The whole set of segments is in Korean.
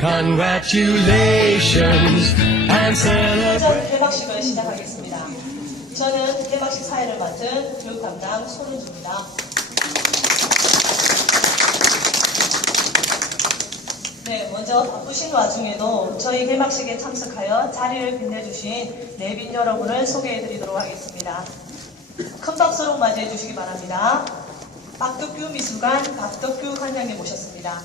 Congratulations and celebrate. 개막식을 시작하겠습니다. 저는 개막식 사회를 맡은 교육 담당 손은주입니다. 네, 먼저 바쁘신 와중에도 저희 개막식에 참석하여 자리를 빛내주신 내빈 여러분을 소개해드리도록 하겠습니다. 큰 박수로 맞이해 주시기 바랍니다. 박덕규 미술관 박덕규 관장님 모셨습니다.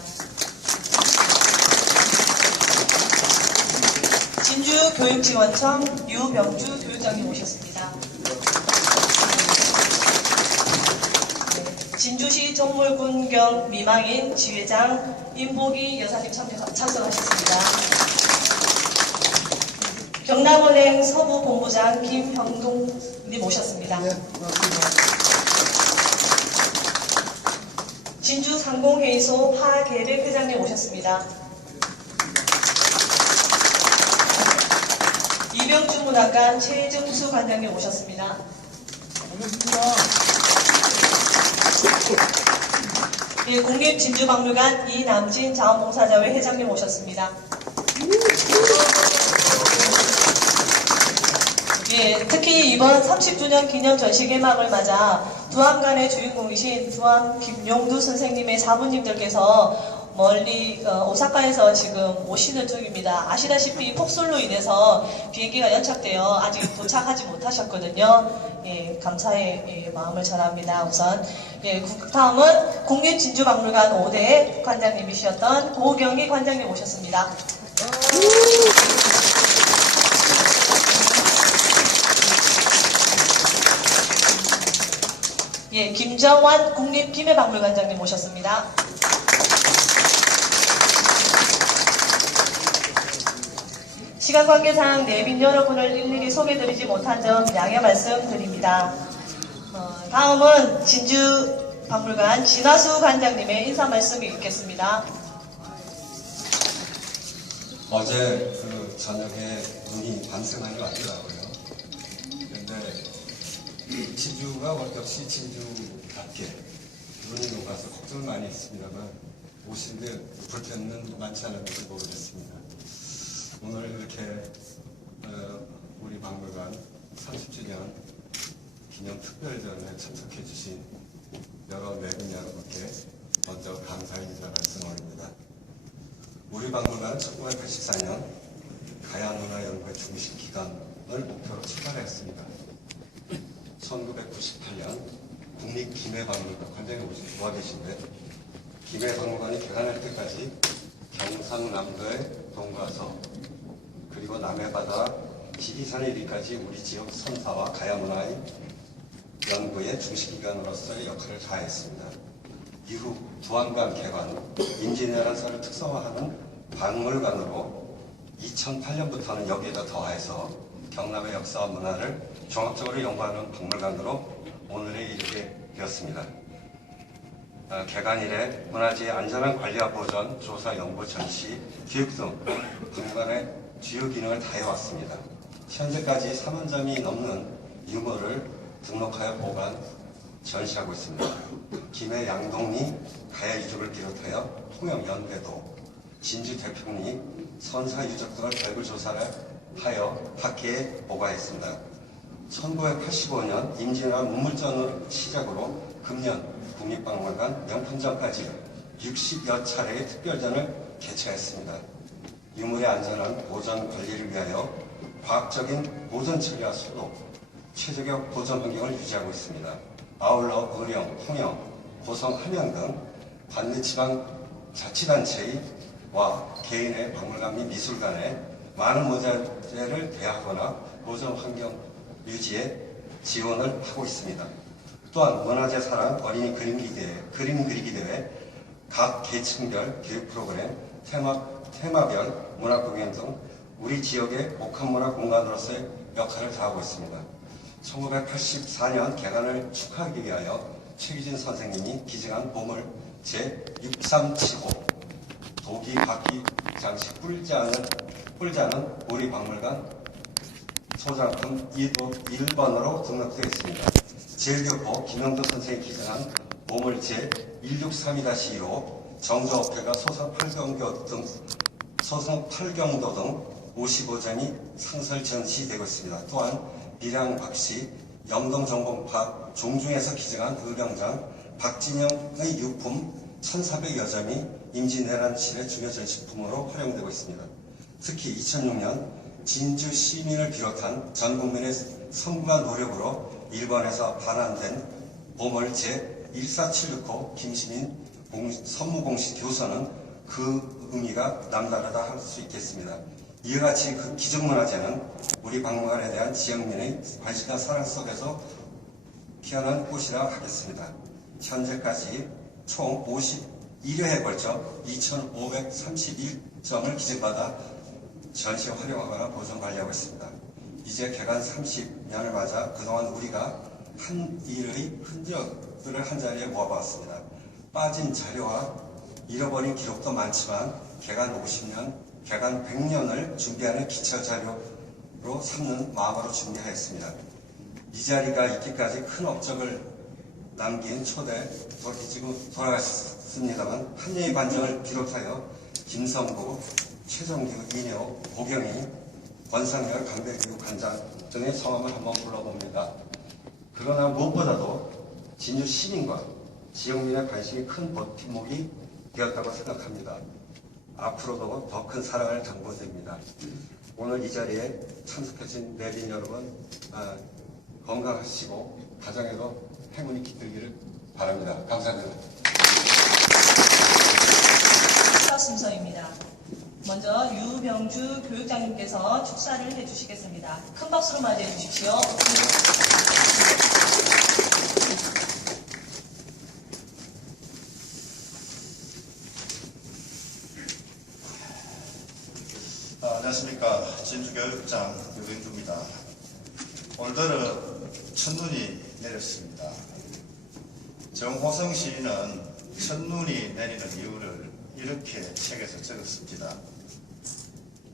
진주교육지원청 유병주 교육장님 모셨습니다. 진주시 정물군경 미망인 지회장 임보기 여사님 참석하셨습니다. 경남은행 서부본부장 김형동님 모셨습니다. 네, 고맙습니다. 진주상공회의소 하계백회장님 모셨습니다. 이병주 문학관 최정수 관장님 모셨습니다. 반갑습니다. 예, 국립진주박물관 이남진 자원봉사자회 회장님 모셨습니다. 예, 특히 이번 30주년 기념 전시 개막을 맞아 두암관의 주인공이신 두암 김용두 선생님의 사부님들께서 멀리 오사카에서 지금 오시는 중입니다. 아시다시피 폭설로 인해서 비행기가 연착되어 아직 도착하지 못하셨거든요. 예, 감사의 마음을 전합니다. 우선 예, 다음은 국립진주박물관 5대 관장님이셨던 고경희 관장님 모셨습니다. 예, 김정환 국립기매박물관장님 모셨습니다. 시간 관계상 내빈 여러분을 일일이 소개드리지 못한 점 양해 말씀드립니다. 다음은 진주박물관 진화수 관장님의 인사 말씀이 있겠습니다. 어제 저녁에 눈이 반승하니 왔더라고요. 그런데 진주가 역시 진주답게 눈이 녹아서 걱정을 많이 했습니다만 오신데 불편은 많지 않았는지 모르겠습니다. 오늘 이렇게 우리 박물관 30주년 기념 특별전에 참석해 주신 여러 내빈 여러분께 먼저 감사 인사 말씀 올립니다. 우리 박물관은 1984년 가야문화연구의 중심 기관을 목표로 출발했습니다. 1998년 국립기매박물관 관장님 와 계신데 기매박물관이 개관할 때까지 경상남도의 동과서 그리고 남해바다 지리산에 이르기까지 우리 지역 선사와 가야문화의 연구의 중심기관으로서의 역할을 다했습니다. 이후 두암관 개관, 임진왜란사를 특성화하는 박물관으로 2008년부터는 여기에다 더해서 경남의 역사와 문화를 종합적으로 연구하는 박물관으로 오늘에 이르게 되었습니다. 개관 이래 문화재의 안전한 관리와 보존, 조사, 연구, 전시, 교육 등 박물관의 주요 기능을 다해왔습니다. 현재까지 3만 점이 넘는 유물을 등록하여 보관, 전시하고 있습니다. 김해 양동리, 가야 유적을 비롯하여 통영 연대도, 진주 대평리, 선사 유적 등을 별구 조사를 하여 학계에 보관했습니다. 1985년 임진왜란 문물전을 시작으로 금년 국립박물관 명품전까지 60여 차례의 특별전을 개최했습니다. 유물의 안전한 보존 관리를 위하여 과학적인 보존 처리와 소독, 최적의 보존 환경을 유지하고 있습니다. 아울러 의령, 통영, 고성, 함양 등 관내지방 자치단체와 개인의 박물관 및 미술관에 많은 문화재를 대하거나 보존 환경 유지에 지원을 하고 있습니다. 또한 문화재 사랑 어린이 그림 그리기 대회, 각 계층별 교육 프로그램, 테마별 문화 공연 등 우리 지역의 복합문화 공간으로서의 역할을 다하고 있습니다. 1984년 개관을 축하하기 위하여 최기진 선생님이 기증한 보물 제6375 도기 바퀴 장식 뿔지 않은 우리 박물관 소장품 1번으로 등록되어 있습니다. 제1교포 김영도 선생이 기증한 보물 제1632-1호 정조업회가 소상 8경교 등 서성 팔경도 등 55점이 상설 전시되고 있습니다. 또한 밀양 박씨, 영동정봉파, 종중에서 기증한 의병장, 박진영의 유품 1400여 점이 임진왜란실의 중요 전시품으로 활용되고 있습니다. 특히 2006년 진주 시민을 비롯한 전 국민의 성과 노력으로 일본에서 반환된 보물 제1476호 김시민 선무공시 교서는 그 의미가 남다르다 할 수 있겠습니다. 이와 같이 그 기증문화재는 우리 박물관에 대한 지역민의 관심과 사랑 속에서 피어난 꽃이라 하겠습니다. 현재까지 총 51회에 걸쳐 2531점을 기증받아 전시에 활용하거나 보존 관리하고 있습니다. 이제 개관 30년을 맞아 그동안 우리가 한 일의 흔적들을 한자리에 모아봤습니다. 빠진 자료와 잃어버린 기록도 많지만 개관 50년, 개관 100년을 준비하는 기초 자료로 삼는 마음으로 준비하였습니다. 이 자리가 있기까지 큰 업적을 남긴 초대 지금 돌아갔습니다만 한예의 관정을 비롯하여 김성구, 최정규, 이녀, 고경희, 권상열, 강대규 관장 등의 성함을 한번 불러봅니다. 그러나 무엇보다도 진주 시민과 지역민의 관심이 큰 버팀목이 되었다고 생각합니다. 앞으로도 더 큰 사랑을 당부드립니다. 오늘 이 자리에 참석하신 내빈 여러분 건강하시고 가정에도 행운이 깃들기를 바랍니다. 감사합니다. 축사 순서입니다. 먼저 유병주 교육장님께서 축사를 해주시겠습니다. 큰 박수로 맞이해 주십시오. 안녕하십니까. 진주교육장 유병주입니다. 올들은 첫눈이 내렸습니다. 정호성 시인은 첫눈이 내리는 이유를 이렇게 책에서 적었습니다.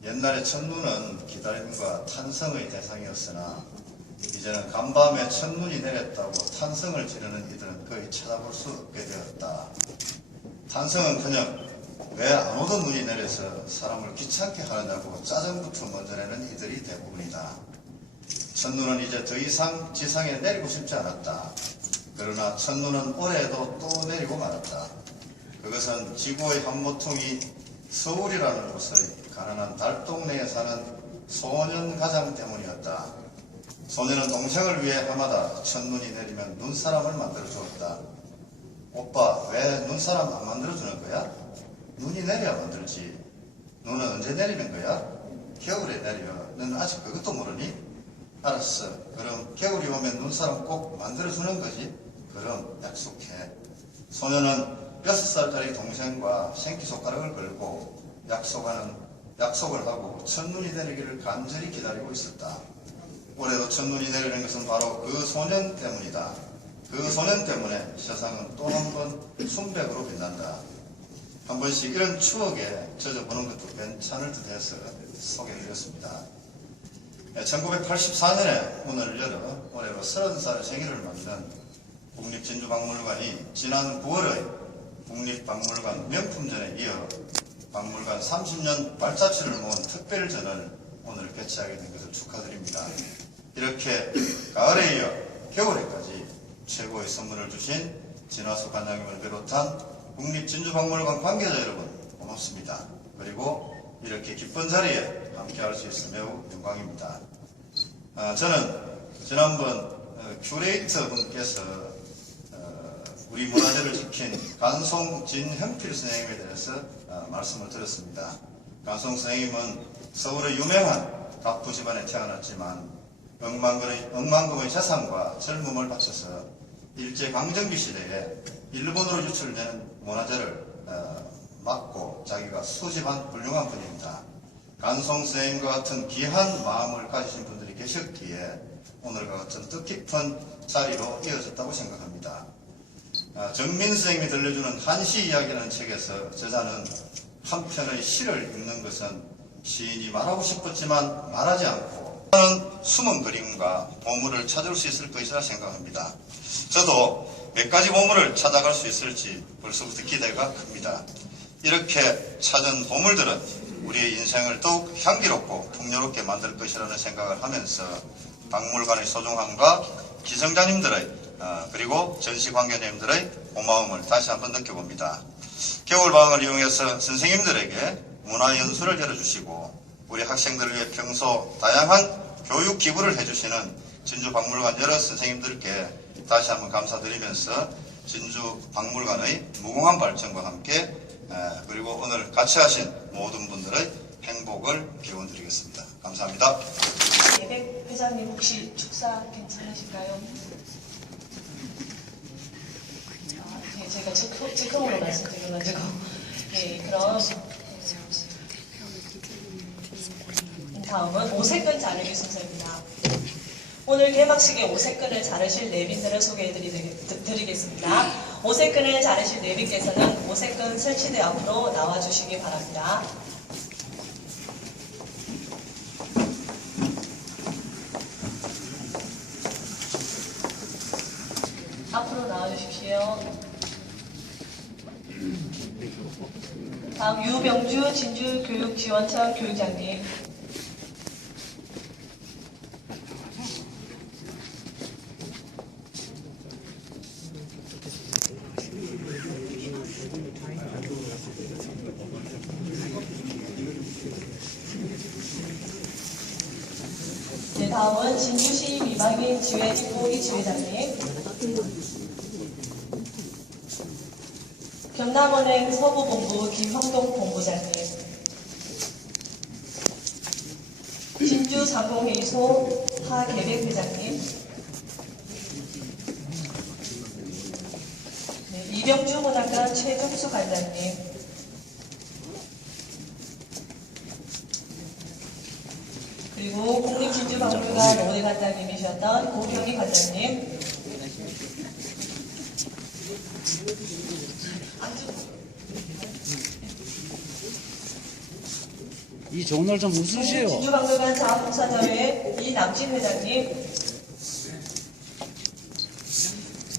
옛날에 첫눈은 기다림과 탄성의 대상이었으나 이제는 간밤에 첫눈이 내렸다고 탄성을 지르는 이들은 거의 찾아볼 수 없게 되었다. 탄성은커녕 왜 안 오던 눈이 내려서 사람을 귀찮게 하느냐고 짜증부터 먼저 내는 이들이 대부분이다. 첫눈은 이제 더 이상 지상에 내리고 싶지 않았다. 그러나 첫눈은 올해도 또 내리고 말았다. 그것은 지구의 한 모퉁이 서울이라는 곳의 가난한 달동네에 사는 소년 가장 때문이었다. 소년은 동생을 위해 해마다 첫눈이 내리면 눈사람을 만들어 주었다. 오빠, 왜 눈사람 안 만들어 주는 거야? 눈이 내려야 만들지. 눈은 언제 내리는 거야? 겨울에 내려. 넌 아직 그것도 모르니? 알았어. 그럼 겨울이 오면 눈사람 꼭 만들어주는 거지? 그럼 약속해. 소년은 6살짜리 동생과 생기손가락을 걸고 약속을 하고 첫눈이 내리기를 간절히 기다리고 있었다. 올해도 첫눈이 내리는 것은 바로 그 소년 때문이다. 그 소년 때문에 세상은 또 한 번 순백으로 빛난다. 한 번씩 이런 추억에 젖어보는 것도 괜찮을 듯 해서 소개해드렸습니다. 1984년에 문을 열어 올해로 30살 생일을 맞는 국립진주박물관이 지난 9월의 국립박물관 명품전에 이어 박물관 30년 발자취를 모은 특별전을 오늘 개최하게 된 것을 축하드립니다. 이렇게 가을에 이어 겨울에까지 최고의 선물을 주신 진화수 관장님을 비롯한 국립진주박물관 관계자 여러분 고맙습니다. 그리고 이렇게 기쁜 자리에 함께할 수 있어 매우 영광입니다. 저는 지난번 큐레이터 분께서 우리 문화재를 지킨 간송 진형필 선생님에 대해서 말씀을 드렸습니다. 간송 선생님은 서울의 유명한 갑부 집안에 태어났지만 억만금의 재산과 젊음을 바쳐서 일제강점기 시대에 일본으로 유출되는 문화재를 맡고 자기가 수집한 훌륭한 분입니다. 간송 선생님과 같은 귀한 마음을 가지신 분들이 계셨기에 오늘과 같은 뜻깊은 자리로 이어졌다고 생각합니다. 정민 선생님이 들려주는 한시 이야기라는 책에서 저자는 한 편의 시를 읽는 것은 시인이 말하고 싶었지만 말하지 않고 하는 숨은 그림과 보물을 찾을 수 있을 것이라 생각합니다. 저도 몇 가지 보물을 찾아갈 수 있을지 벌써부터 기대가 큽니다. 이렇게 찾은 보물들은 우리의 인생을 더욱 향기롭고 풍요롭게 만들 것이라는 생각을 하면서 박물관의 소중함과 기성자님들의 그리고 전시관계님들의 고마움을 다시 한번 느껴봅니다. 겨울방학을 이용해서 선생님들에게 문화연수를 열어주시고 우리 학생들을 위해 평소 다양한 교육 기부를 해주시는 진주박물관 여러 선생님들께 다시 한번 감사드리면서 진주박물관의 무궁한 발전과 함께 그리고 오늘 같이 하신 모든 분들의 행복을 기원드리겠습니다. 감사합니다. 예백 회장님 혹시 축사 괜찮으실까요? 네, 제가 즉흥으로 말씀드려가지고 네, 그럼 다음은 오색근 자르기 순서입니다. 오늘 개막식에 오색근을 자르실 내빈들을 소개해드리겠습니다. 오색근을 자르실 내빈께서는 오색근 설치대 앞으로 나와주시기 바랍니다. 앞으로 나와주십시오. 다음 유병주 진주교육지원청 교육장님. 네, 다음은 진주시 미방인 지회직보기 지회장님. 경남은행 서부본부 김형동 본부장님. 진주상공회의소 하계획회장님. 네, 이병주 문학관 최정수 관장님. 그리고 국립진주박물관 오대관장님이셨던 고경희 관장님. 이 좋은 날 좀 웃으세요. 진주박물관 자원봉사자회 이남진 회장님.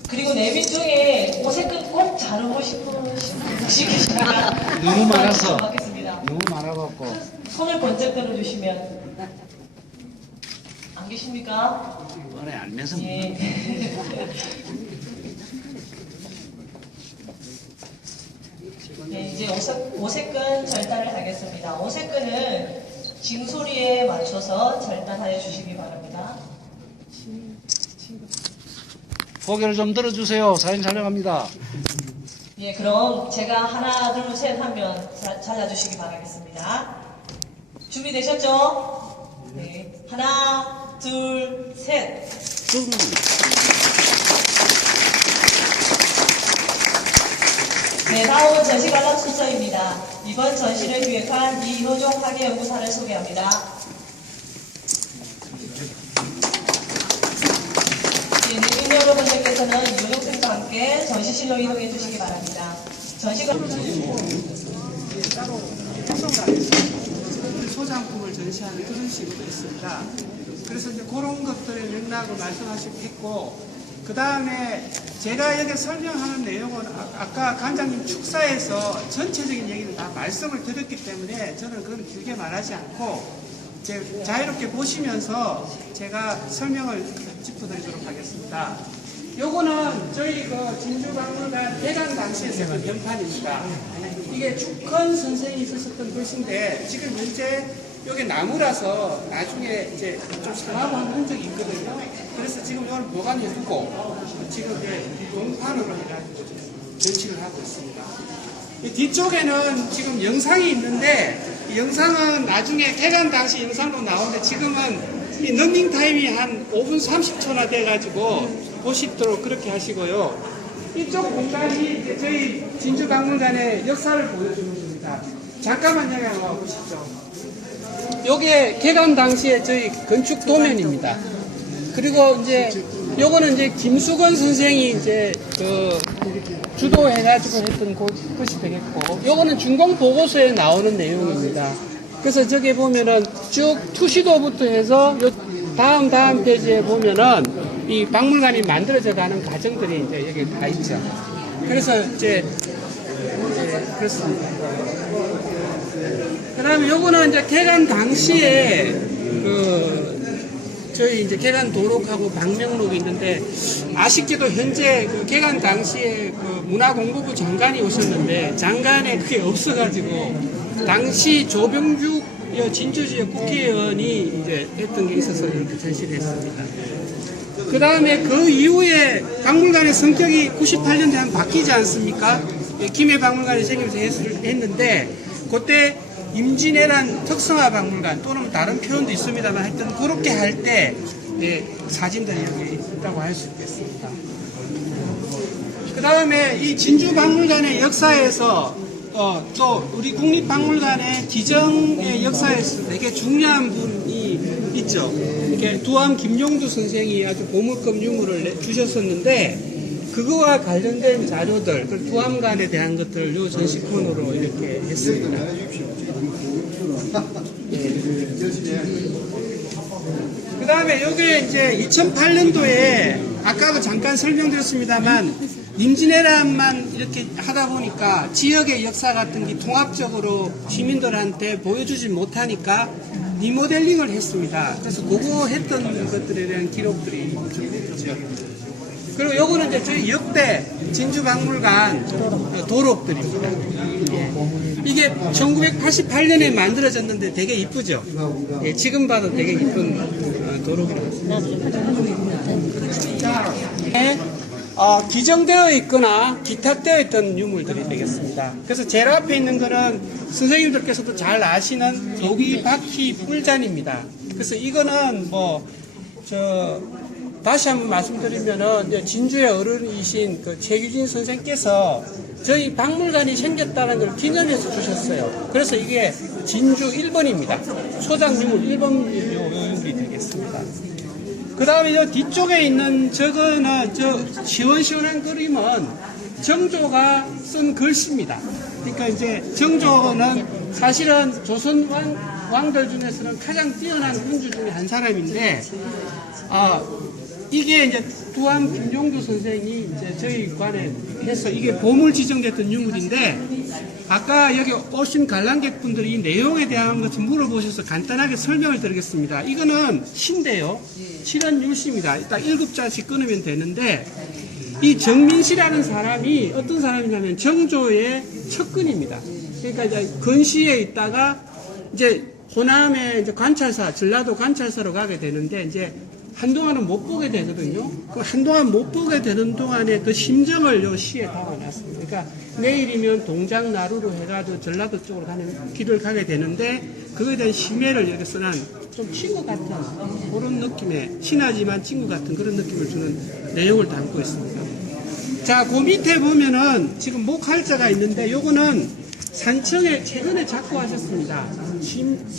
그리고 내빈 중에 오색끝 꼭 자르고 싶은 분이 계시다면 너무 많아서. 받겠습니다. 너무 많아갖고. 손을 번쩍 들어주시면. 안 계십니까? 안에 알면서. 예. 네, 이제 오색근 절단을 하겠습니다. 오색근은 징소리에 맞춰서 절단하여 주시기 바랍니다. 고개를 좀 들어주세요. 사진 촬영합니다. 예, 그럼 제가 하나, 둘, 셋 하면 잘라주시기 바라겠습니다. 준비되셨죠? 네. 하나, 둘, 셋. 네, 다음은 전시 관람 순서입니다. 이번 전시를 기획한 이효종 학예연구사를 소개합니다. 네, 내빈 여러분들께서는 이효종쌤과 함께 전시실로 이동해 주시기 바랍니다. 전시관 소장품을 전시하는 그런 식으로 있습니다. 그래서 이제 그런 것들의 맥락을 말씀하셨고, 그 다음에 제가 여기 설명하는 내용은 아까 관장님 축사에서 전체적인 얘기를 다 말씀을 드렸기 때문에 저는 그걸 길게 말하지 않고 자유롭게 보시면서 제가 설명을 짚어드리도록 하겠습니다. 요거는 저희 그 진주박물관 개관 당시에 썼던 연판입니다. 이게 축헌 선생이 썼었던 글씨인데 지금 현재 여기 나무라서 나중에 이제 좀 상하고한 흔적이 있거든요. 그래서 지금 이걸 보관해두고 지금 이제 동판으로 해가지고 전시를 하고 있습니다. 이 뒤쪽에는 지금 영상이 있는데 이 영상은 나중에 개관 당시 영상으로 나오는데 지금은 이 런닝 타임이 한 5분 30초나 돼가지고 보시도록 그렇게 하시고요. 이쪽 공간이 이제 저희 진주박물관의 역사를 보여주는 겁니다. 잠깐만 여기 한번 보시죠. 요게 개관 당시에 저희 건축 도면입니다. 그리고 이제 요거는 이제 김수건 선생이 이제 그 주도해가지고 했던 것이 되겠고, 요거는 준공 보고서에 나오는 내용입니다. 그래서 저기 보면은 쭉 투시도부터 해서 요 다음 페이지에 보면은 이 박물관이 만들어져 가는 과정들이 이제 여기 다 있죠. 그래서 이제 그렇습니다. 그다음에 요거는 이제 개관 당시에 저희 이제 개관 도록하고 방명록이 있는데, 아쉽게도 현재 그 개관 당시에 그 문화공부부 장관이 오셨는데 장관에 그게 없어가지고 당시 조병주 진주 지역 국회의원이 이제 했던 게 있어서 이렇게 전시를 했습니다. 그 다음에 그 이후에 박물관의 성격이 98년 되면 바뀌지 않습니까? 김해 박물관이 생기면서 했는데, 그때 임진왜란 특성화 박물관 또는 다른 표현도 있습니다만 하여튼 그렇게 할 때 사진들이 여기 있다고 할 수 있겠습니다. 그 다음에 이 진주 박물관의 역사에서 또 우리 국립박물관의 기정의 역사에서 되게 중요한 분이 있죠. 이렇게 두암 김용두 선생이 아주 보물급 유물을 주셨었는데, 그거와 관련된 자료들, 그 두암관에 대한 것들을 요 전시콘으로 이렇게 했습니다. 그 다음에 여기 이제 2008년도에 아까도 잠깐 설명드렸습니다만 임진왜란만 이렇게 하다 보니까 지역의 역사 같은 게 통합적으로 시민들한테 보여주지 못하니까 리모델링을 했습니다. 그래서 그거 했던 것들에 대한 기록들이 좀 있죠. 그리고 요거는 이제 저희 역대 진주박물관 도록들입니다. 이게 1988년에 만들어졌는데 되게 이쁘죠? 예, 지금 봐도 되게 이쁜 도록이라고 했습니다. 자, 기정되어 있거나 기탁되어 있던 유물들이 되겠습니다. 그래서 제일 앞에 있는 거는 선생님들께서도 잘 아시는 도기 바퀴 뿔잔입니다. 그래서 이거는 다시 한번 말씀드리면은 이제 진주의 어른이신 그 최규진 선생께서 저희 박물관이 생겼다는 걸 기념해서 주셨어요. 그래서 이게 진주 1번입니다. 소장 유물 1번 유물이 되겠습니다. 그 다음에 저 뒤쪽에 있는 저거는 저 시원시원한 그림은 정조가 쓴 글씨입니다. 그러니까 이제 정조는 사실은 조선 왕들 중에서는 가장 뛰어난 군주 중에 한 사람인데, 이게 이제 두암 김용두 선생이 이제 저희 관에 해서 이게 보물 지정됐던 유물인데, 아까 여기 오신 관람객분들이 이 내용에 대한 것을 물어보셔서 간단하게 설명을 드리겠습니다. 이거는 신데요. 실은 율시입니다. 딱 1급짜리씩 끊으면 되는데, 이 정민씨라는 사람이 어떤 사람이냐면 정조의 측근입니다. 그러니까 이제 건시에 있다가 이제 호남에 이제 관찰사, 전라도 관찰사로 가게 되는데, 이제 한동안은 못 보게 되거든요. 그 한동안 못 보게 되는 동안에 그 심정을 요 시에 담아놨습니다. 그러니까 내일이면 동작 나루로 해가지고 전라도 쪽으로 가는 길을 가게 되는데, 그거에 대한 심해를 여기 써난 좀 친구 같은 그런 느낌의, 친하지만 친구 같은 그런 느낌을 주는 내용을 담고 있습니다. 자, 그 밑에 보면은 지금 목할자가 있는데, 요거는 산청에 최근에 작고 하셨습니다.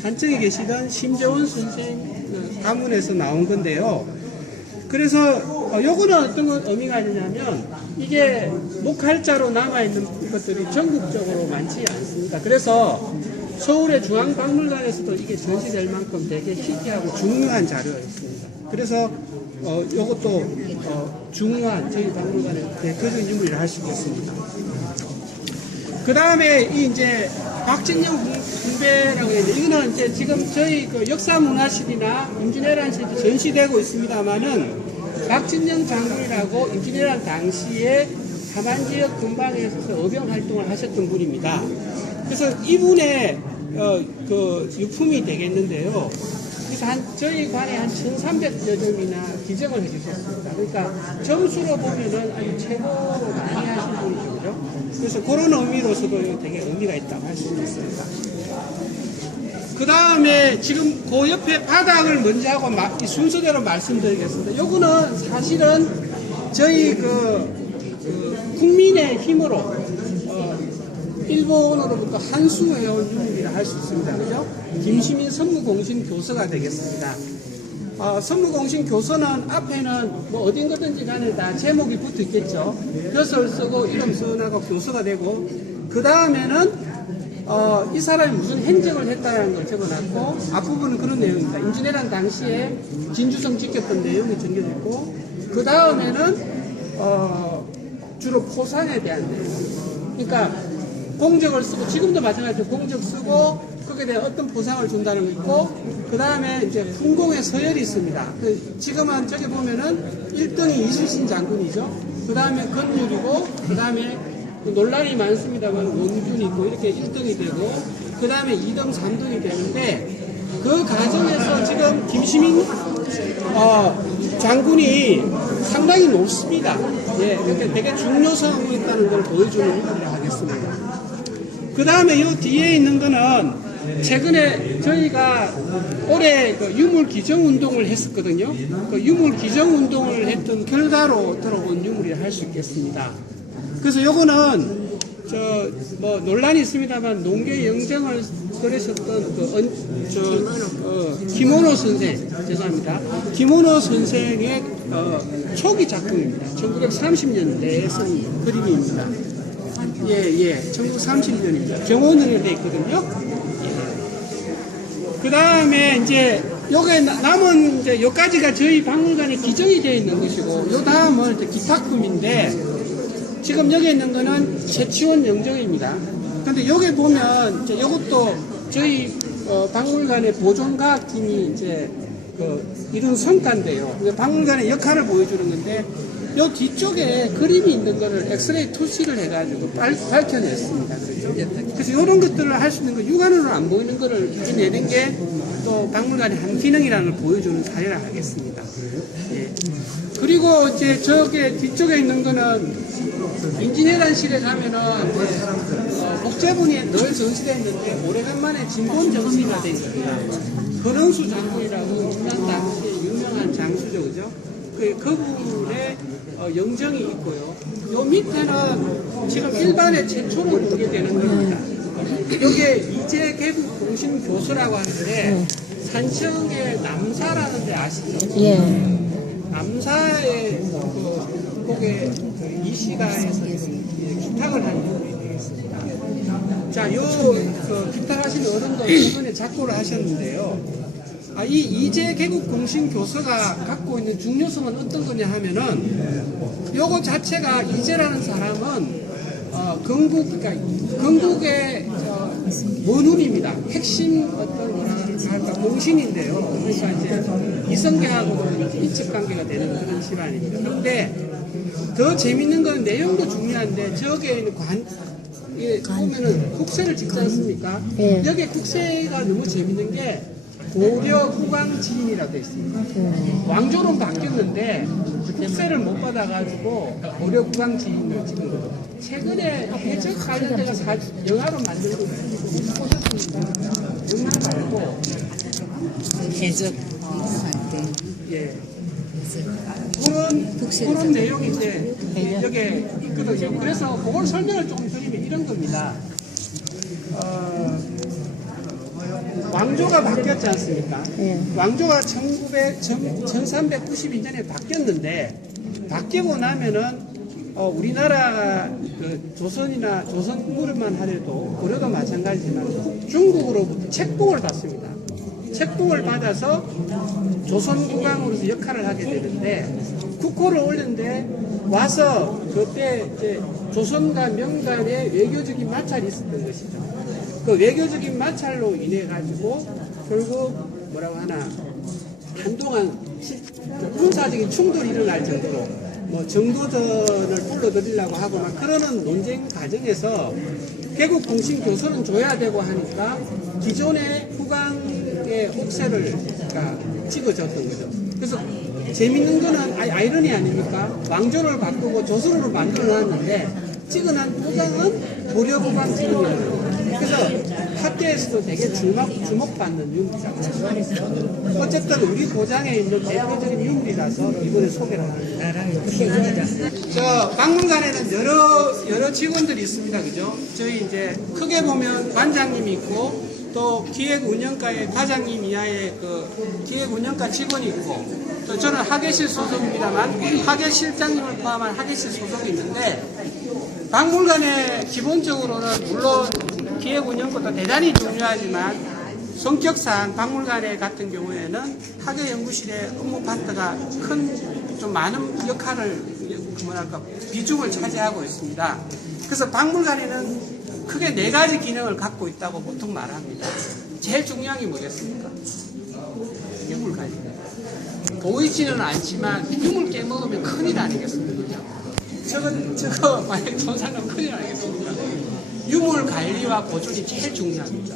산청에 계시던 심재원 선생 가문에서 나온 건데요. 그래서 요거는 어떤 의미가 있냐면, 이게 목할자로 남아있는 것들이 전국적으로 많지 않습니다. 그래서 서울의 중앙박물관에서도 이게 전시될 만큼 되게 희귀하고 중요한 자료였습니다. 그래서 요것도 중요한 저희 박물관의 대표적인 유물이라 할 수 있겠습니다. 그 다음에 이 이제 박진영 분배라고 해야 돼. 이거는 이제 지금 저희 그 역사문화실이나 임진왜란실도 전시되고 있습니다만은, 박진영 장군이라고 임진왜란 당시에 함안 지역 근방에 있어서 어병 활동을 하셨던 분입니다. 그래서 이분의 그 유품이 되겠는데요. 그래서 저희 관에 한 1,300여 점이나 기증을 해주셨습니다. 그러니까 점수로 보면은 아주 최고로 많이 하신 분이죠. 그죠? 그래서 그런 의미로서도 되게 의미가 있다고 할 수 있습니다. 그 다음에 지금 그 옆에 바닥을 먼저 하고 이 순서대로 말씀드리겠습니다. 요거는 사실은 저희 국민의 힘으로 일본으로부터 한수해온 유물이라 할 수 있습니다. 그죠? 김시민 선무공신 교서가 되겠습니다. 선무공신 교서는 앞에는 뭐 어딘 거든지 간에 다 제목이 붙어 있겠죠. 벼슬 쓰고 이름 써나고 교서가 되고, 그 다음에는 이 사람이 무슨 행적을 했다는 걸 적어놨고, 앞부분은 그런 내용입니다. 임진왜란 당시에 진주성 지켰던 내용이 전개됐고, 그 다음에는 주로 포상에 대한 내용. 그러니까 공적을 쓰고, 지금도 마찬가지로 공적 쓰고 거기에 대한 어떤 보상을 준다는 거 있고, 그 다음에 이제 훈공의 서열이 있습니다. 지금은 저기 보면은 1등이 이순신 장군이죠. 그 다음에 건율이고, 그 다음에 논란이 많습니다만 원균이 있고, 이렇게 1등이 되고, 그 다음에 2등, 3등이 되는데, 그 과정에서 지금 김시민 장군이 상당히 높습니다. 예, 이렇게 되게 중요성이 있다는 걸 보여주는 일을 하겠습니다. 그 다음에 이 뒤에 있는 거는 최근에 저희가 올해 그 유물 기증 운동을 했었거든요. 그 유물 기증 운동을 했던 결과로 들어온 유물이라 할 수 있겠습니다. 그래서 요거는 뭐 논란이 있습니다만 농계 영정을 들으셨던 김원호 선생, 죄송합니다. 김원호 선생의 초기 작품입니다. 1930년대에 쓴 그림입니다. 예, 1930년입니다. 경원으로 되어 있거든요. 그 다음에 이제 요게 남은 이제 요까지가 저희 박물관에 기증이 되어 있는 것이고, 요 다음은 이제 기탁품인데, 지금 여기 있는 거는 최치원 영정입니다. 근데 여기 보면 이제 이것도 저희 박물관의 보존과학팀이 이제 이런 성과인데요. 박물관의 역할을 보여주는 건데, 요 뒤쪽에 그림이 있는 거를 엑스레이 투시를 해가지고 밝혀냈습니다. 그렇죠? 그래서 이런 것들을 할 수 있는 거, 육안으로 안 보이는 거를 내는 게 또 박물관의 한 기능이라는 걸 보여주는 사례라 하겠습니다. 예. 그리고 이제 저게 뒤쪽에 있는 거는 인진회관실에 가면은 복제본이 늘 전시되어 있는데 오래간만에 진본 정신이 된 겁니다. 권은수 장군이라고 지난 당시에 유명한 장수죠, 그죠? 그분의 영정이 있고요. 요 밑에는 지금 일반에 최초로 보게 되는 겁니다. 이게 이제 개국 공신 교수라고 하는데 산청의 남사라는 데 아시죠? 예. 남사의 곡에 이시가에서 기탁을 한 부분이 되겠습니다. 자, 기탁하신 어른도 이번에 작고를 하셨는데요. 이 이재 개국 공신 교서가 갖고 있는 중요성은 어떤 거냐 하면은 요거 자체가 이재라는 사람은 건국의 원훈입니다. 핵심 어떤 뭐라 할까 공신인데요. 그러니까 이제 이성계하고도 인척 관계가 되는 그런 집안입니다. 그런데 더 재밌는 건 내용도 중요한데 저기에 있는 보면은 국세를 찍지 않습니까? 예. 여기에 국세가 너무 재밌는 게 고려 국왕지인이라고 되어 있습니다. 왕조는 바뀌었는데 국세를 못 받아가지고 고려 국왕지인을 찍은 거죠. 최근에 해적 관련돼가 영화로 만들고 보셨습니까? 영화 말고 해적. 예. 그런 내용인데 여기에 있거든요. 그래서 그걸 설명을 조금 드리면 이런 겁니다. 왕조가 바뀌었지 않습니까? 왕조가 1392년에 바뀌었는데 바뀌고 나면은 우리나라 조선이나 조선군만 하려도 고려도 마찬가지지만 중국으로부터 책봉을 받습니다. 책봉을 받아서 조선국왕으로서 역할을 하게 되는데 국호를 올렸는데 와서 그때 이제 조선과 명간의 외교적인 마찰이 있었던 것이죠. 그 외교적인 마찰로 인해 가지고 결국 뭐라고 하나 한동안 군사적인 충돌이 일어날 정도로 뭐 정도전을 불러들이려고 하고 막 그러는 논쟁 과정에서 개국 공신 교서는 줘야 되고 하니까 기존의 국왕의 옥새를 찍어줬던 거죠. 그래서 재밌는 거는 아이러니 아닙니까? 왕조를 바꾸고 조선으로 만들어놨는데 찍어난 도장은 고려국왕 찍어놨는 그래서 학계에서도 되게 주목받는 유물이라고 어쨌든 우리 고장에 있는 대표적인 유물이라서 이번에 소개를 합니다. 저 박물관에는 여러 직원들이 있습니다, 그죠? 저희 이제 크게 보면 관장님이 있고 또 기획운영과의 과장님 이하의 기획운영과 직원이 있고 또 저는 학예실 소속입니다만 학예실장님을 포함한 학예실 소속이 있는데 박물관에 기본적으로는 물론 기획운영권도 대단히 중요하지만 성격상 박물관에 같은 경우에는 학예연구실의 업무 파트가 좀 많은 역할을 비중을 차지하고 있습니다. 그래서 박물관에는 크게 4가지 기능을 갖고 있다고 보통 말합니다. 제일 중요한 게 뭐겠습니까? 유물 관리. 보이지는 않지만 유물 깨먹으면 큰일 아니겠습니까? 저거 만약에 돈 사면 큰일 아니겠습니까? 유물 관리와 보존이 제일 중요합니다.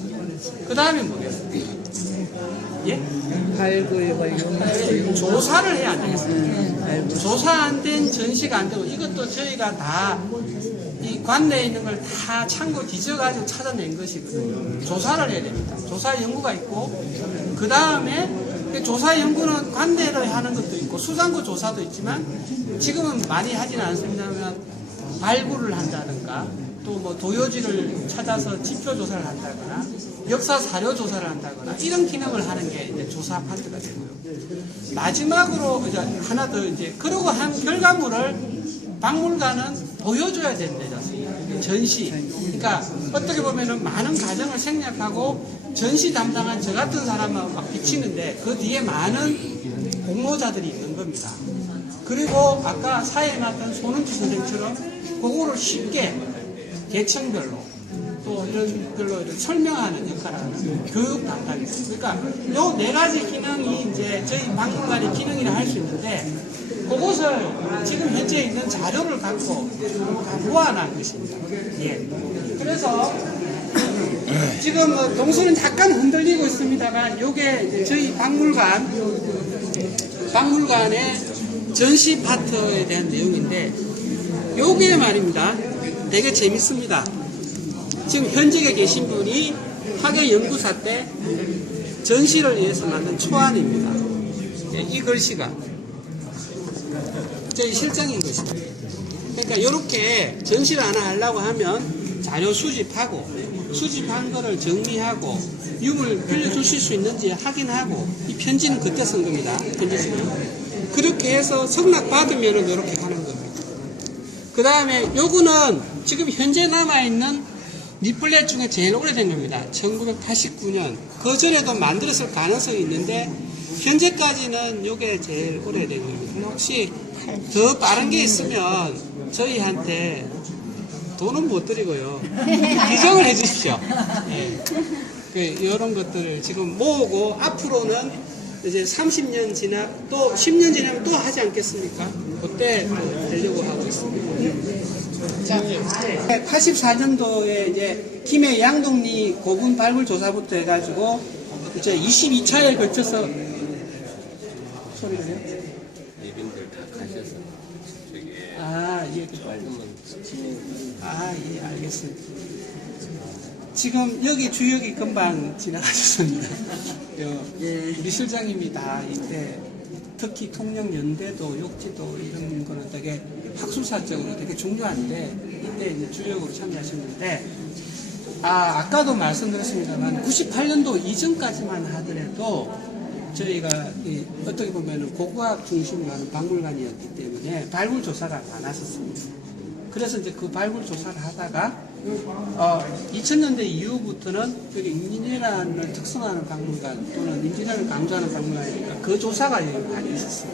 그 다음에 뭐겠습니까? 예? 발굴과 유물. 조사를 해야 안 되겠습니까? 조사 안 된 전시가 안 되고, 이것도 저희가 다 이 관내에 있는 걸 다 창고 뒤져가지고 찾아낸 것이거든요. 조사를 해야 됩니다. 조사 연구가 있고, 그 다음에 조사 연구는 관내로 하는 것도 있고, 수장고 조사도 있지만, 지금은 많이 하지는 않습니다만, 발굴을 한다든가, 또 뭐 도요지를 찾아서 지표 조사를 한다거나, 역사 사료 조사를 한다거나, 이런 기능을 하는 게 이제 조사 파트가 되고요. 마지막으로 이제 하나 더 이제, 그러고 한 결과물을 박물관은 보여줘야 되지 않습니까? 전시. 그러니까 어떻게 보면은 많은 과정을 생략하고 전시 담당한 저 같은 사람만 막 비치는데 그 뒤에 많은 공로자들이 있는 겁니다. 그리고 아까 사회에 맡은 손은주 선생처럼 그거를 쉽게 계층별로 또 이런 걸로 설명하는 역할을 하는 교육 담당이 있습니다. 그러니까 요 4가지 기능이 이제 저희 박물관의 기능이라 할 수 있는데 그것을 지금 현재 있는 자료를 갖고 모아놓은 것입니다. 예. 그래서 지금 동수는 잠깐 흔들리고 있습니다만 요게 저희 박물관의 전시 파트에 대한 내용인데 요게 말입니다. 되게 재밌습니다. 지금 현직에 계신 분이 학예 연구사 때 전시를 위해서 만든 초안입니다. 이 글씨가 저희 실장인 것입니다. 그러니까 이렇게 전시를 하나 하려고 하면 자료 수집한 거를 정리하고 유물 빌려주실 수 있는지 확인하고 이 편지는 그때 쓴 겁니다. 편지지는. 그렇게 해서 승낙 받으면 이렇게 하는 겁니다. 그 다음에 요거는 지금 현재 남아있는 리플렛 중에 제일 오래된 겁니다. 1989년. 그 전에도 만들었을 가능성이 있는데 현재까지는 요게 제일 오래된 겁니다. 혹시 더 빠른 게 있으면 저희한테 돈은 못 드리고요. 기정을 해 주십시오. 예. 이런 것들을 지금 모으고 앞으로는 이제 30년 지나 또 10년 지나면 또 하지 않겠습니까? 그때 되려고 하고 있습니다. 자, 84년도에 이제 김해 양동리 고분 발굴 조사부터 해가지고 이제 22차에 걸쳐서 소리가요? 예, 알겠습니다. 지금 여기 주역이 금방 지나가셨습니다. 우리 실장님이 다 이때 특히 통영연대도, 욕지도 이런 거는 되게 학술사적으로 되게 중요한데 이때 이제 주역으로 참여하셨는데 아까도 말씀드렸습니다만 98년도 이전까지만 하더라도 저희가 어떻게 보면 고고학 중심으로 하는 박물관이었기 때문에 발굴 조사가 많았었습니다. 그래서 이제 그 발굴 조사를 하다가 2000년대 이후부터는 여기 인지네란을 특성화하는 박물관 또는 인지네란을 강조하는 박물관이니까 그 조사가 많이 있었어요.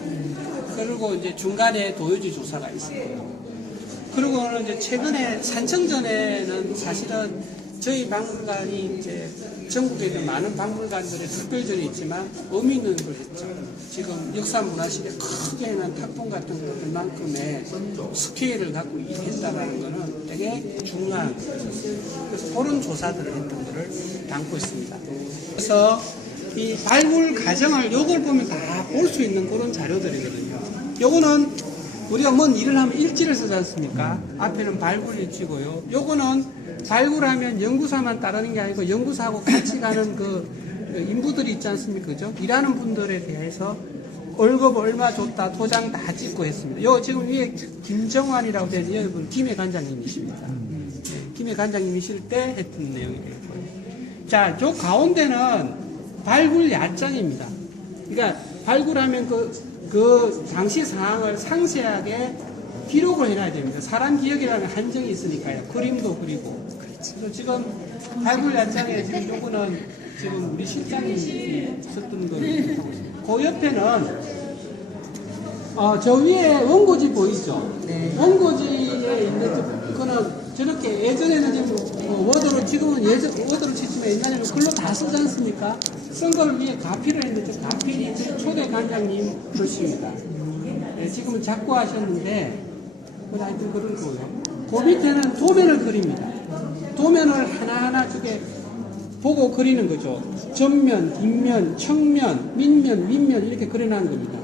그리고 이제 중간에 도요지 조사가 있었고, 그리고는 이제 최근에 산청전에는 사실은 저희 박물관이 이제 전국에 있는 많은 박물관들의 특별전이 있지만 의미 있는 걸 했죠. 지금 역사문화실에 크게 해놓은 탁봉 같은 것들만큼의 스케일을 갖고 일했다는 것은 되게 중요한 거였어요. 그래서 그런 조사들을 했던 것을 담고 있습니다. 그래서 이 발굴 과정을 요걸 보면 다 볼 수 있는 그런 자료들이거든요. 요거는 우리가 뭔 일을 하면 일지를 쓰지 않습니까? 앞에는 발굴 일지고요. 요거는 발굴하면 연구사만 따르는 게 아니고 연구사하고 같이 가는 그 인부들이 있지 않습니까? 그죠? 일하는 분들에 대해서 월급 얼마 줬다, 도장 다 찍고 했습니다. 요 지금 위에 김정환이라고 되어 있는 여러분 김해 관장님이십니다. 김해 관장님이실 때 했던 내용이에요. 자, 저 가운데는 발굴 야장입니다. 그러니까 발굴하면 그 당시 상황을 상세하게 기록을 해놔야 됩니다. 사람 기억이라는 한정이 있으니까요. 그림도 그리고. 그래서 지금 발굴 야장에 지금 요거는 지금 우리 실장님이 썼던 거를 하고 있습니다. 그 옆에는 저 위에 원고지 보이죠? 네. 원고지에 있는 그거는 저렇게 예전에는 좀 워드로 지금은 워드로 치지만 옛날에는 글로 다 쓰지 않습니까? 쓴 걸 위에 가피를 했는데 저 가필이 저희 초대 관장님 글씨입니다. 예, 지금은 작고 하셨는데 하여튼 그런 거예요. 그 밑에는 도면을 그립니다. 도면을 하나하나 저게 보고 그리는 거죠. 전면, 뒷면, 청면, 밑면 이렇게 그려놓은 겁니다.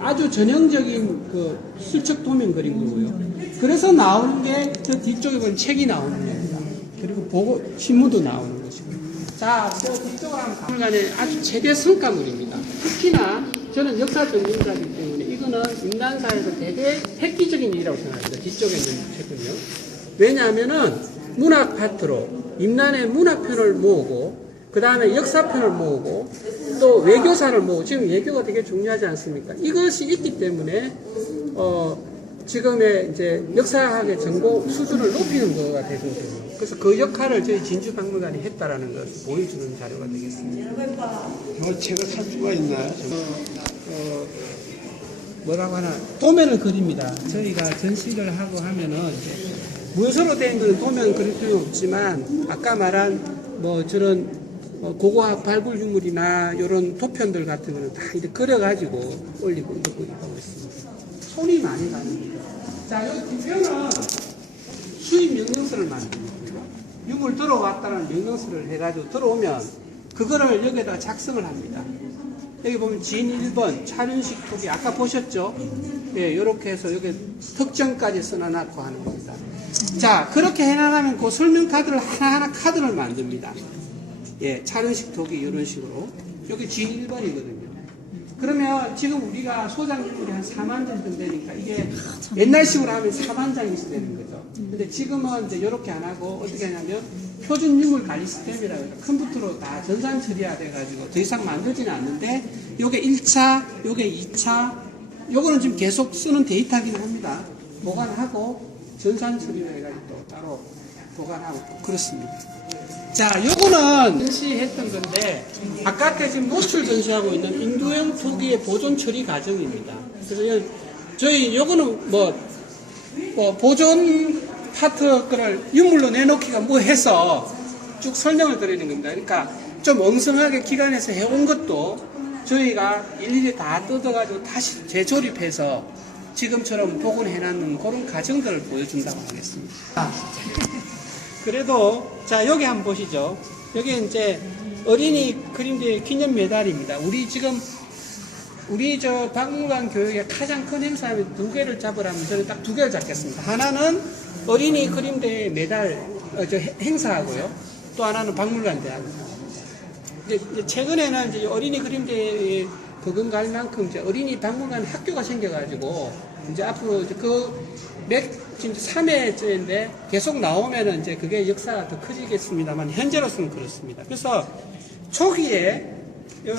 아주 전형적인 그 슬쩍 도면 그린 거고요. 그래서 나오는 게 저 뒤쪽에 보면 책이 나오는 겁니다. 그리고 보고 신문도 나오는 것이고. 자, 저 뒤쪽으로 한번 박물관의 아주 최대 성과물입니다. 특히나 저는 역사 전문가이기 때문에 이거는 인간사에서 되게 획기적인 일이라고 생각합니다. 뒤쪽에 있는 책은요. 왜냐하면은 문학 파트로 임난의 문학편을 모으고 그 다음에 역사편을 모으고 또 외교사를 모으고 지금 외교가 되게 중요하지 않습니까? 이것이 있기 때문에 지금의 이제 역사학의 전공 수준을 높이는 거가 되거든요. 그래서 그 역할을 저희 진주박물관이 했다라는 것을 보여주는 자료가 되겠습니다. 저 책을 살 수가 있나요? 뭐라고 하나 도면을 그립니다. 저희가 전시를 하고 하면은 이제 문서로 된 거는 도면 그릴 필요 없지만 아까 말한 뭐 저런 고고학 발굴 유물이나 이런 도편들 같은 거는 다 이렇게 그려가지고 올리고 하고 있습니다. 손이 많이 갑니다. 자, 이 뒷편은 수입 명령서를 만듭니다. 유물 들어왔다는 명령서를 해가지고 들어오면 그거를 여기에다 작성을 합니다. 여기 보면 진 1번 차륜식 토기 아까 보셨죠? 예, 이렇게 해서 여기 특정까지 써놔놓고 하는 겁니다. 자, 그렇게 해놔면 그 설명 카드를 하나하나 카드를 만듭니다. 예, 차륜식 토기 이런 식으로. 여기 진 1번이거든요. 그러면 지금 우리가 소장유물이 한 4만 장 정도 되니까 이게 옛날식으로 하면 4만 장이 되는 거죠. 근데 지금은 이제 이렇게 안 하고 어떻게 하냐면 표준 유물 관리 시스템이라고 해서 컴퓨터로 다 전산 처리가 돼가지고 더 이상 만들지는 않는데 요게 1차, 요게 2차, 요거는 지금 계속 쓰는 데이터긴 합니다. 보관하고 전산 처리를 해가지고 또 따로 보관하고 그렇습니다. 자, 요거는 전시했던 건데 바깥에 지금 노출 전시하고 있는 인두형 토기의 보존 처리 과정입니다. 그래서 저희 요거는 뭐 보존 파트 거를 유물로 내놓기가 뭐 해서 쭉 설명을 드리는 겁니다. 그러니까 좀 엉성하게 기관에서 해온 것도 저희가 일일이 다 뜯어가지고 다시 재조립해서 지금처럼 복원해놨는 그런 과정들을 보여준다고 하겠습니다. 그래도 자 여기 한번 보시죠. 여기 이제 어린이 그림대 기념 메달입니다. 우리 저 박물관 교육의 가장 큰 행사하면 2개를 잡으라면 저는 딱 2개를 잡겠습니다. 하나는 어린이 그림대 메달 행사하고요. 또 하나는 박물관 대학입니다. 이제 최근에는 이제 어린이 그림대에 버금갈 만큼 이제 어린이 박물관 학교가 생겨가지고 이제 앞으로 이제 지금 3회째인데 계속 나오면은 이제 그게 역사가 더 커지겠습니다만 현재로서는 그렇습니다. 그래서 초기에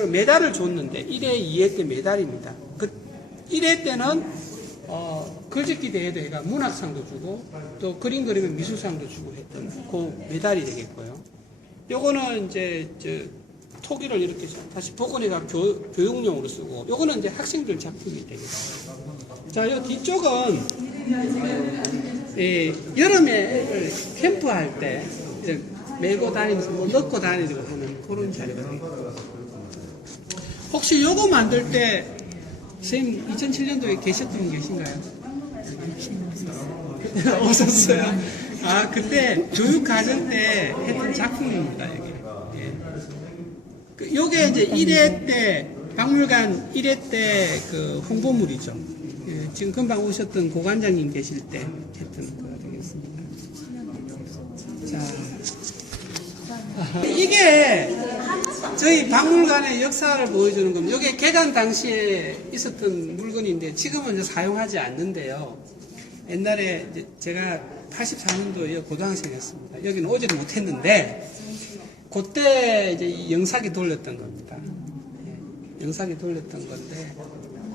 메달을 줬는데 1회, 2회 때 메달입니다. 그 1회 때는 글짓기 대회도 해가 문학상도 주고 또 그림 그리면 미술상도 주고 했던 그 메달이 되겠고요. 요거는 이제 토기를 이렇게 다시 복원해가 교육용으로 쓰고 요거는 이제 학생들 작품이 되겠습니다. 자, 요 뒤쪽은 여름에 캠프할 때 메고 다니면서 뭐 넣고 다니고 하는 그런 자료가 되겠습니다. 혹시 요거 만들 때 선생님 2007년도에 계셨던 분 계신가요? 없었어요. 아, 그때 교육과정 때 했던 작품입니다. 여기. 예. 요게 이제 1회 때 박물관 1회 때 그 홍보물이죠. 예, 지금 금방 오셨던 고관장님 계실 때 했던 거가 되겠습니다. 자, 이게 저희 박물관의 역사를 보여주는 겁니다. 이게 개관 당시에 있었던 물건인데 지금은 이제 사용하지 않는데요. 옛날에 이제 제가 84년도에 고등학생이었습니다. 여기는 오지를 못했는데 그때 이제 이 영사기 돌렸던 겁니다. 영사기 돌렸던 건데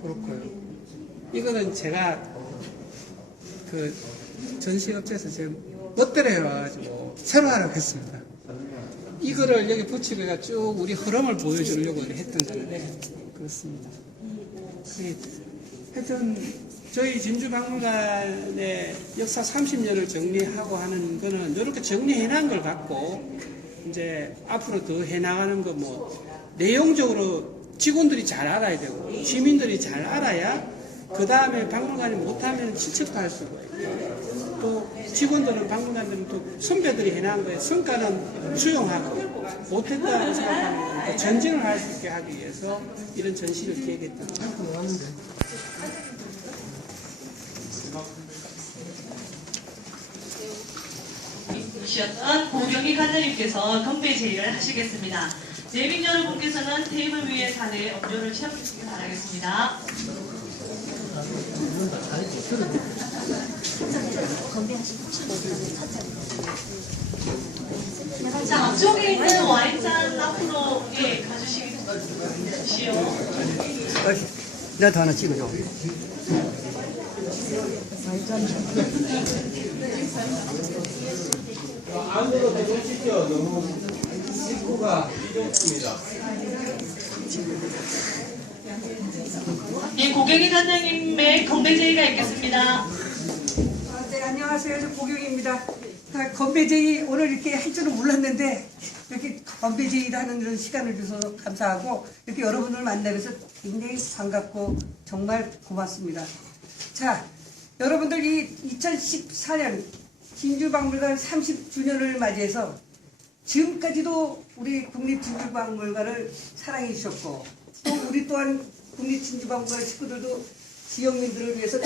그렇고요. 이거는 제가 그 전시업체에서 제가 멋대로 해와가지고 새로 하라고 했습니다. 이거를 여기 붙이고 해가 쭉 우리 흐름을 보여주려고 했던 건데 그렇습니다. 하여튼 저희 진주박물관의 역사 30년을 정리하고 하는 거는 이렇게 정리해놓은 걸 갖고 이제 앞으로 더 해나가는 거 뭐 내용적으로 직원들이 잘 알아야 되고 시민들이 잘 알아야 그 다음에 박물관이 못하면 실책도 할 수가 있고 또 직원들은 박물관들은 또 선배들이 해나간 거에 성과는 수용하고 못했다고 생각하는 건 전진을 할 수 있게 하기 위해서 이런 전시를 기획했던 거예요. 시였던 고경희 관장님께서 건배 제의를 하시겠습니다. 내빈 여러분께서는 테이블 위에 자리에 음료를 채워 주시기 바라겠습니다. 자, 앞쪽에 있는 와인잔 앞으로 가주시오. 내가 더 하나 찍어줘. 안으로 들어오시죠. 너무 식구가 비좁습니다. 예, 고경희 관장님의 건배 제의가 있겠습니다. 네, 안녕하세요. 저 고경입니다. 건배제의 오늘 이렇게 할 줄은 몰랐는데 이렇게 건배제의를 하는 그런 시간을 주셔서 감사하고 이렇게 여러분을 만나면서 굉장히 반갑고 정말 고맙습니다. 자, 여러분들 이 2014년 진주박물관 30주년을 맞이해서 지금까지도 우리 국립진주박물관을 사랑해 주셨고 또 우리 또한 국립진주박물관 식구들도 지역민들을 위해서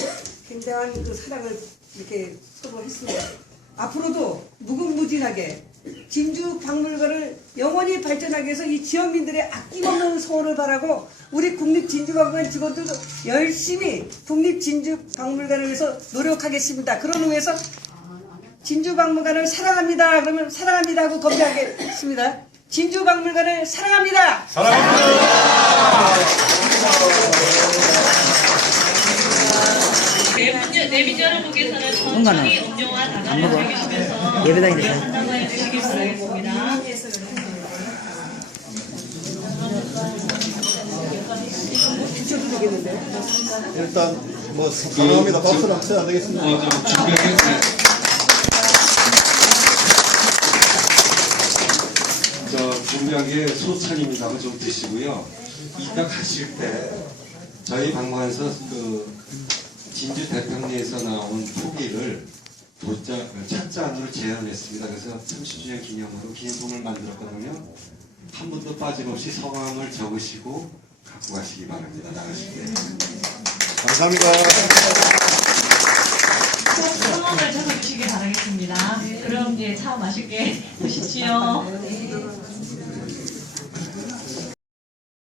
굉장한 그 사랑을 이렇게 서로 했습니다. 앞으로도 무궁무진하게 진주박물관을 영원히 발전하기 위해서 이 지역민들의 아낌없는 소원을 바라고 우리 국립진주박물관 직원들도 열심히 국립진주박물관을 위해서 노력하겠습니다. 그런 의미에서 진주박물관을 사랑합니다. 그러면 사랑합니다 하고 건배하겠습니다. 진주박물관을 사랑합니다. 내빈 여러분께서는 천천히 음료와 다가를 즐기시면서 예배당이 되죠. 한다고 해주시기 바라겠습니다. 일단 뭐 사랑합니다. 박수를 쳐야 안 되겠습니까? 준비한 게 소찬입니다만 좀 드시고요. 이따 가실 때 저희 박물관에서 그 진주 대평리에서 나온 표기를 찻잔으로 제안했습니다. 그래서 30주년 기념으로 기념품을 만들었거든요. 한 분도 빠짐없이 성함을 적으시고 갖고 가시기 바랍니다. 나가실 때. 감사합니다. 성함을 적어주시기 바라겠습니다. 그럼 차 맛있게 드십시오.